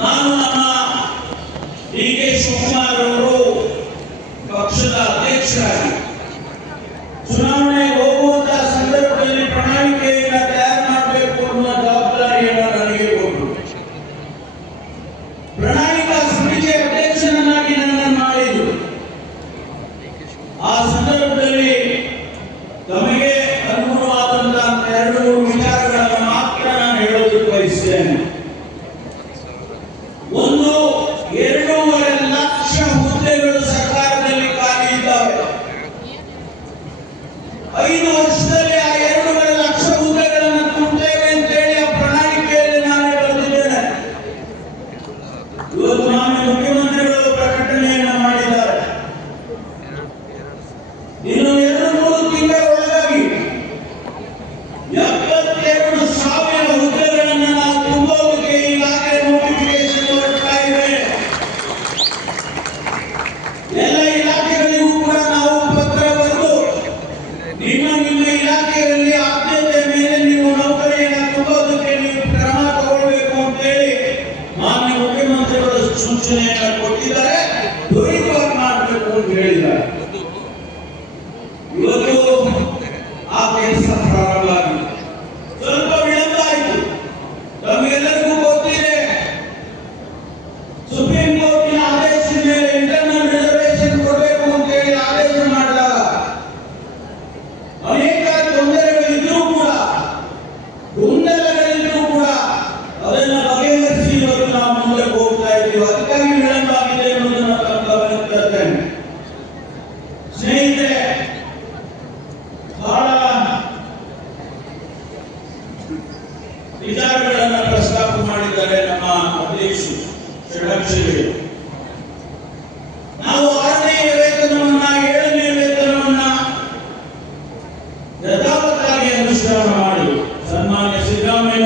ನಾನು ನಮ್ಮ ಡಿ.ಕೆ. ಶಿವಕುಮಾರ್ ಅವರು ಪಕ್ಷದ ಅಧ್ಯಕ್ಷರಾಗಿ ಚುನಾವಣೆ ಹೋಗುವಂತಹ ಸಂದರ್ಭದಲ್ಲಿ ಪ್ರಣಾಳಿಕೆಯನ್ನು ತಯಾರು ಮಾಡಬೇಕು ಅನ್ನುವ ಜವಾಬ್ದಾರಿಯನ್ನು ನನಗೆ ಕೊಟ್ಟರು. ಪ್ರಣಾಳಿಕಾ ಸಮಿತಿಯ ಅಧ್ಯಕ್ಷರನ್ನಾಗಿ ನನ್ನನ್ನು ಮಾಡಿದರು. ಆ ಸಂದರ್ಭದಲ್ಲಿ ತಮಗೆ ಅನುಗುಣವಾದಂತಹ 2-3 ವಿಚಾರಗಳನ್ನು ಮಾತ್ರ ನಾನು ಹೇಳೋದಕ್ಕೆ ಬಯಸ್ತೇನೆ. ಒಂದು, 2.5 ಲಕ್ಷ ಹುದ್ದೆಗಳು ಸರ್ಕಾರದಲ್ಲಿ ಖಾಲಿ ಇದ್ದಾವೆ. 5 ವರ್ಷದಲ್ಲಿ ಆ 2.5 ಲಕ್ಷ ಹುದ್ದೆಗಳನ್ನು ತುಂಬುತ್ತೇವೆ ಅಂತೇಳಿ ಆ ಪ್ರಣಾಳಿಕೆಯಲ್ಲಿ ನಾನೇ ಬರೆದಿದ್ದೇನೆ. ಇವತ್ತು ಮಾನ್ಯ ಮುಖ್ಯಮಂತ್ರಿಗಳು ಪ್ರಕಟಣೆಯನ್ನು ಮಾಡಿದ್ದಾರೆ. ಇನ್ನು 2-3 ತಿಂಗಳ ಒಳಗಾಗಿ 72,000 ಹುದ್ದೆಗಳನ್ನು ನಾವು ತುಂಬೋದಕ್ಕೆ ಈಗಾಗಲೇ ನೋಟಿಫಿಕೇಶನ್ ಹೊರಡ್ತಾ ಇದೆ. ಎಲ್ಲ ಇಲಾಖೆಗಳಿಗೂ ಕೂಡ ನಾವು ಪತ್ರ ಬರೆದು ನಿಮ್ಮ ಇಲಾಖೆಯಲ್ಲಿ ಆದ್ಯತೆ ಮೇಲೆ ನೀವು ನೌಕರಿಯನ್ನು ತುಂಬೋದಕ್ಕೆ ನೀವು ಕ್ರಮ ತಗೊಳ್ಬೇಕು ಅಂತೇಳಿ ಮಾನ್ಯ ಮುಖ್ಯಮಂತ್ರಿಗಳು ಸೂಚನೆಯನ್ನು ಕೊಟ್ಟಿದ್ದಾರೆ. ತ್ವರಿತವಾಗಿ ಮಾಡಬೇಕು ಅಂತ ಹೇಳಿದ್ದಾರೆ. ಇವತ್ತು ಆ ಕೆಲಸ ಪ್ರಾರಂಭ ಆಗಿದೆ. ಸ್ವಲ್ಪ ವಿಳಂಬ ಆಯಿತು. ತಮಗೆಲ್ಲರಿಗೂ ಗೊತ್ತಿದೆ, ಸುಪ್ರೀಂ ಕೋರ್ಟಿನ ಆದೇಶದ ಮೇಲೆ ಇಂಟರ್ನಲ್ ರಿಸರ್ವೇಶನ್ ಕೊಡಬೇಕು ಅಂತ ಹೇಳಿ ಆದೇಶ ಮಾಡಿದಾಗ ಅನೇಕ ತೊಂದರೆಗಳಿದ್ರೂ ಕೂಡ, ಗೊಂದಲಗಳಿದ್ರೂ ಕೂಡ ಅದನ್ನು ಬಗೆಹರಿಸಿ ಇವತ್ತು ನಾವು ಮುಂದಕ್ಕೆ ಹೋಗ್ತಾ ಇದ್ದೀವಿ. ಅದಕ್ಕಾಗಿ ವಿಳಂಬ ಆಗಿದೆ ಅನ್ನೋದನ್ನು ತಮ್ಮ ಗಮನಕ್ಕೆ ತರ್ತೇನೆ. ಸ್ನೇಹಿತರೆ, ಬಹಳ ವಿಚಾರಗಳನ್ನು ಪ್ರಸ್ತಾಪ ಮಾಡಿದ್ದಾರೆ ನಮ್ಮ ಅಧ್ಯಕ್ಷರು ಷಡಕ್ಷರಿಗಳು. ನಾವು 6ನೇ ವೇತನವನ್ನ 7ನೇ ವೇತನವನ್ನ ಯಥಾವತ್ತಾಗಿ ಅನುಷ್ಠಾನ ಮಾಡಿ ಸನ್ಮಾನ್ಯ ಸಿದ್ದರಾಮಯ್ಯ